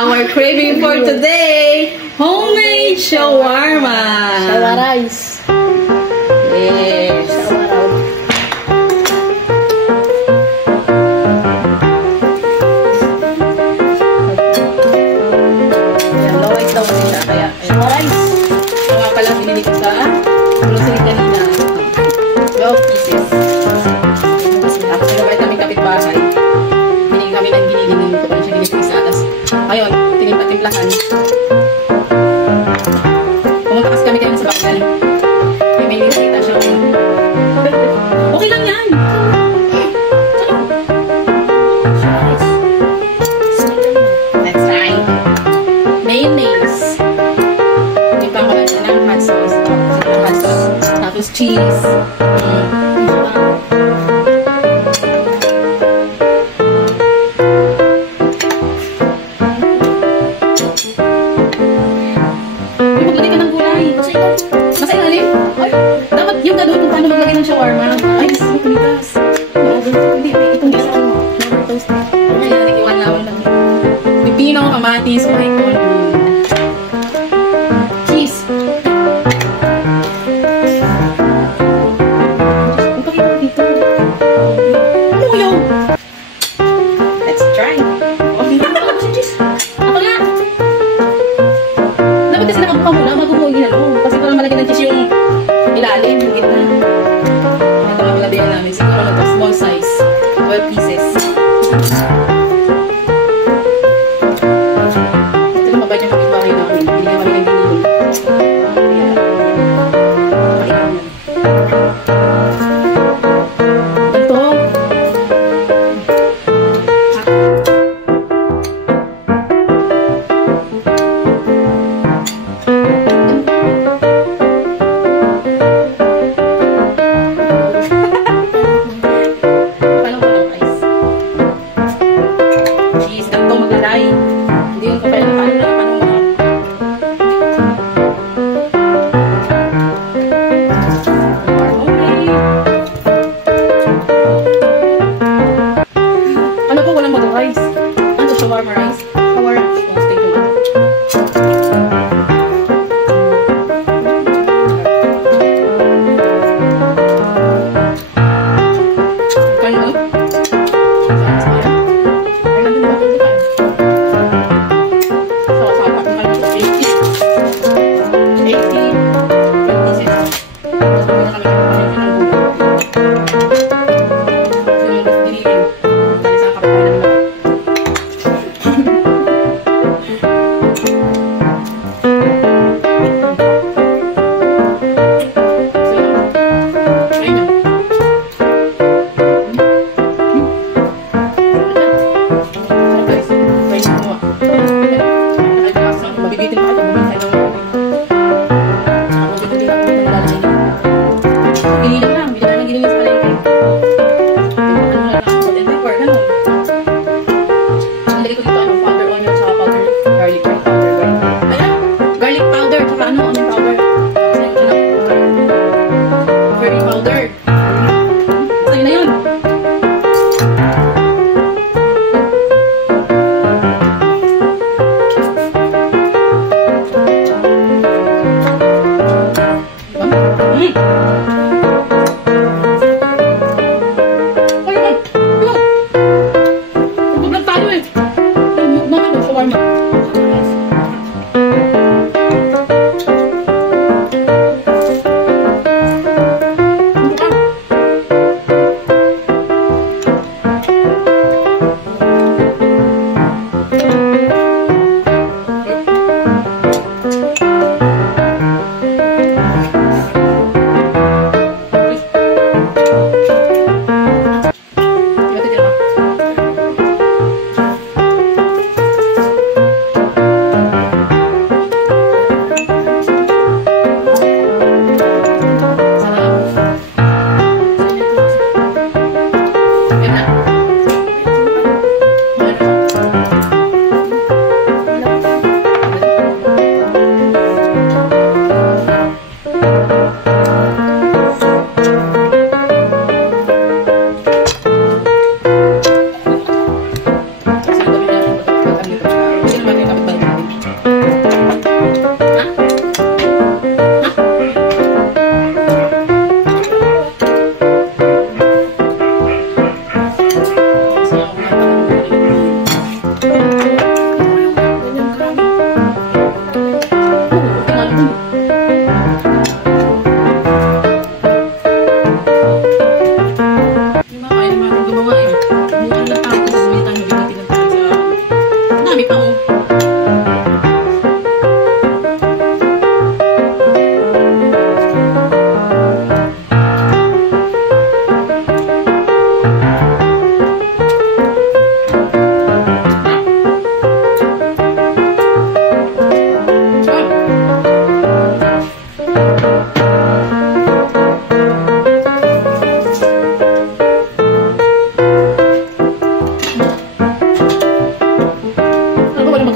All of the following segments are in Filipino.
our craving for today, homemade shawarma. Shawarma rice. Yes. Ayan, low rice daw kasi siya. Kaya, Shawarma rice. ito nga pala pinili ko sa grocery kanina. 12 pieces. Tapos nilabay kami kapitbahay. Binigyan kami ng giniling. Ito pala siya ginipisa. Tapos, ayun, tinimpa-timplahan. Pumunta kasi kami kayo sa bakal. May nakita siya. Okay lang yan. Next time. Mayonnaise. Timpa ko lang siya ng hot sauce. Tapos cheese. Maglagay ka ng gulay. Nasa ilalim? Ay, dapat yung gano'n kung paano maglagay ng shawarma. Ay, gusto mo tumigas. Hindi, itong gano'n mo. Ayan, nag-iwan naman lang. Pipino, kamatis, maikon. Cheese. Ang pakita ko dito. Ano yun? Let's try. Ako nga. Dapat kasi nakabuka muna bago mo ginalo. Kasi parang malaki ng cheese yung ilalim, yung gitna. Ito nga pala namin. Siguro na ito, small size. 12 pieces. Ito na mabait yung kapitbahay namin. Binigyan kami ng giniling. Ayan. Ayan. Ito. Paano ko ng rice? Cheese. Ganito maglalay. Hindi yung kapal na paano mga. Ano po walang mag-rice? Ano shawarma rice? Shawarma. Stay tuned. Ano?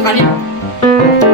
kanin.